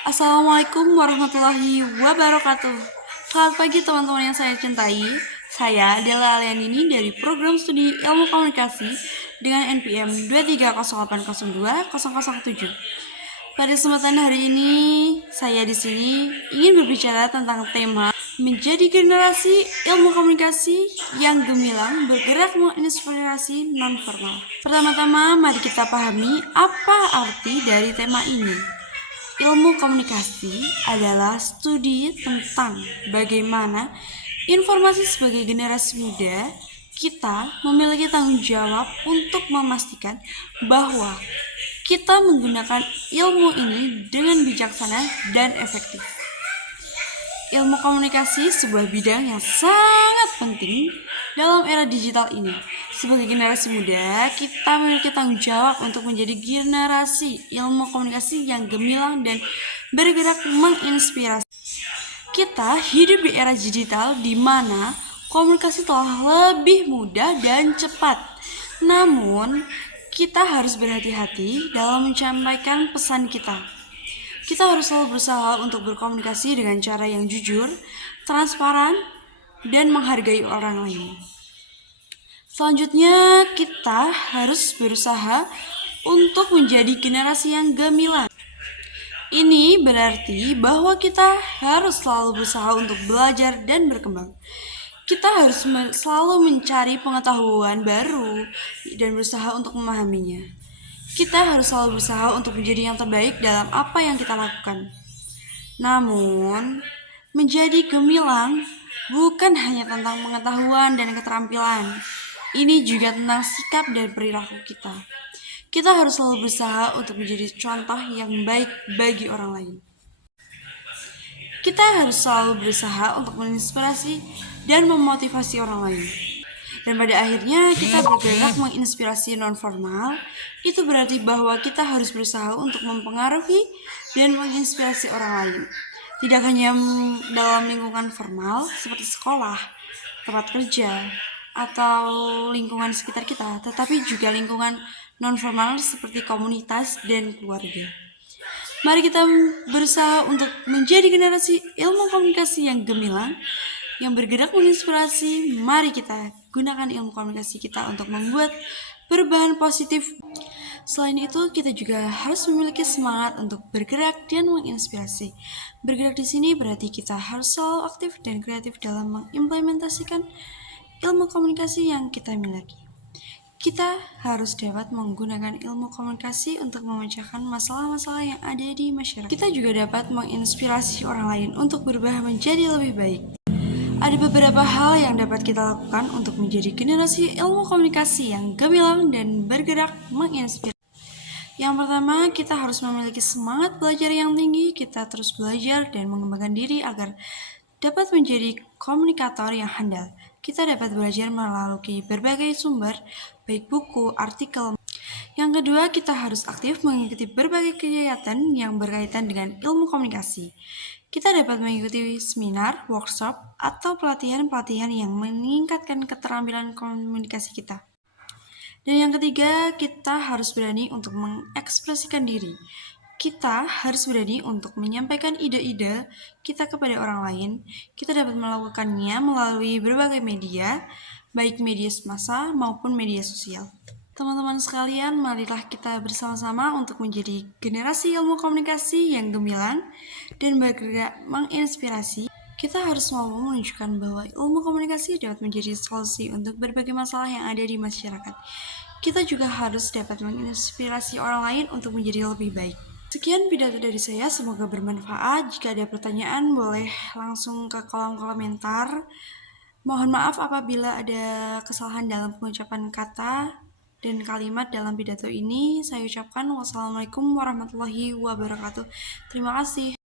Assalamualaikum warahmatullahi wabarakatuh. Selamat pagi teman-teman yang saya cintai. Saya Dela Alianini dari program studi Ilmu Komunikasi dengan NPM 230802007. Pada kesempatan hari ini, saya di sini ingin berbicara tentang tema menjadi generasi ilmu komunikasi yang gemilang bergerak menginspirasi non-formal. Pertama-tama, mari kita pahami apa arti dari tema ini. Ilmu komunikasi adalah studi tentang bagaimana informasi sebagai generasi muda kita memiliki tanggung jawab untuk memastikan bahwa kita menggunakan ilmu ini dengan bijaksana dan efektif. Ilmu komunikasi sebuah bidang yang sangat penting dalam era digital ini. Sebagai generasi muda, kita memiliki tanggung jawab untuk menjadi generasi ilmu komunikasi yang gemilang dan bergerak menginspirasi. Kita hidup di era digital di mana komunikasi telah lebih mudah dan cepat. Namun, kita harus berhati-hati dalam menyampaikan pesan kita. Kita harus selalu berusaha untuk berkomunikasi dengan cara yang jujur, transparan, dan menghargai orang lain. Selanjutnya, kita harus berusaha untuk menjadi generasi yang gemilang. Ini berarti bahwa kita harus selalu berusaha untuk belajar dan berkembang. Kita harus selalu mencari pengetahuan baru dan berusaha untuk memahaminya. Kita harus selalu berusaha untuk menjadi yang terbaik dalam apa yang kita lakukan. Namun, menjadi gemilang bukan hanya tentang pengetahuan dan keterampilan. Ini juga tentang sikap dan perilaku kita. Kita harus selalu berusaha untuk menjadi contoh yang baik bagi orang lain. Kita harus selalu berusaha untuk menginspirasi dan memotivasi orang lain. Dan pada akhirnya kita bergerak menginspirasi non-formal. Itu berarti bahwa kita harus berusaha untuk mempengaruhi dan menginspirasi orang lain. Tidak hanya dalam lingkungan formal seperti sekolah, tempat kerja, atau lingkungan sekitar kita, tetapi juga lingkungan non-formal seperti komunitas dan keluarga. Mari kita berusaha untuk menjadi generasi ilmu komunikasi yang gemilang, yang bergerak menginspirasi. Mari kita gunakan ilmu komunikasi kita untuk membuat perubahan positif. Selain itu, kita juga harus memiliki semangat untuk bergerak dan menginspirasi. Bergerak di sini berarti kita harus selalu aktif dan kreatif dalam mengimplementasikan ilmu komunikasi yang kita miliki. Kita harus dapat menggunakan ilmu komunikasi untuk memecahkan masalah-masalah yang ada di masyarakat. Kita juga dapat menginspirasi orang lain untuk berubah menjadi lebih baik. Ada beberapa hal yang dapat kita lakukan untuk menjadi generasi ilmu komunikasi yang gemilang dan bergerak menginspirasi. Yang pertama, kita harus memiliki semangat belajar yang tinggi. Kita terus belajar dan mengembangkan diri agar dapat menjadi komunikator yang handal. Kita dapat belajar melalui berbagai sumber, baik buku, artikel. Yang kedua, kita harus aktif mengikuti berbagai kegiatan yang berkaitan dengan ilmu komunikasi. Kita dapat mengikuti seminar, workshop, atau pelatihan-pelatihan yang meningkatkan keterampilan komunikasi kita. Dan yang ketiga, kita harus berani untuk mengekspresikan diri. Kita harus berani untuk menyampaikan ide-ide kita kepada orang lain. Kita dapat melakukannya melalui berbagai media, baik media massa maupun media sosial. Teman-teman sekalian, marilah kita bersama-sama untuk menjadi generasi ilmu komunikasi yang gemilang dan bergerak menginspirasi. Kita harus mampu menunjukkan bahwa ilmu komunikasi dapat menjadi solusi untuk berbagai masalah yang ada di masyarakat. Kita juga harus dapat menginspirasi orang lain untuk menjadi lebih baik. Sekian pidato dari saya, semoga bermanfaat. Jika ada pertanyaan, boleh langsung ke kolom komentar. Mohon maaf apabila ada kesalahan dalam pengucapan kata dan kalimat dalam pidato ini. Saya ucapkan wassalamualaikum warahmatullahi wabarakatuh. Terima kasih.